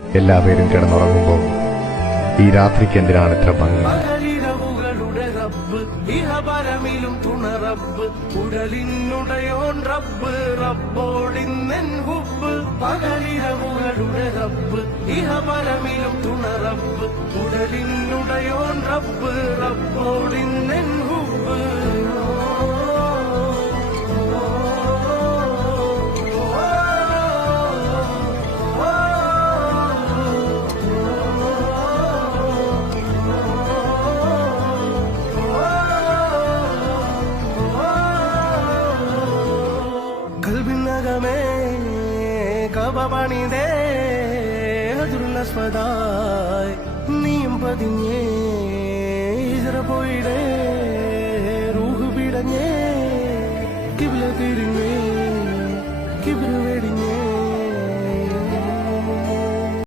എല്ലാവരും കിടന്നുറങ്ങുമ്പോൾ ഈ രാത്രിക്ക് എന്തിനാണ് ഇത്ര ഭംഗി? ഇഹപരമിലും തുണറബ് ഉടലിനുടയോൻ റബ്ബ് റബ്ബോടിന്നെൻ ഹുബ് പകലിരവുകളുടെ റബ്ബ് ഇഹപരമിലും തുണറബ് ഉടലിനുടയോൻ റബ്ബ് റബ്ബോടിന്നെൻ ഹുബ് കൽബിനകമേ കബപണിതേ ഹജറുല്ലസ്വദായ് നീയും പതിഞ്ഞേ ഹിജ്റ പോയിടേ റൂഹ് പിടഞ്ഞേ കിബ്ല തിരിഞ്ഞേ കിബ്ര വെടിഞ്ഞേ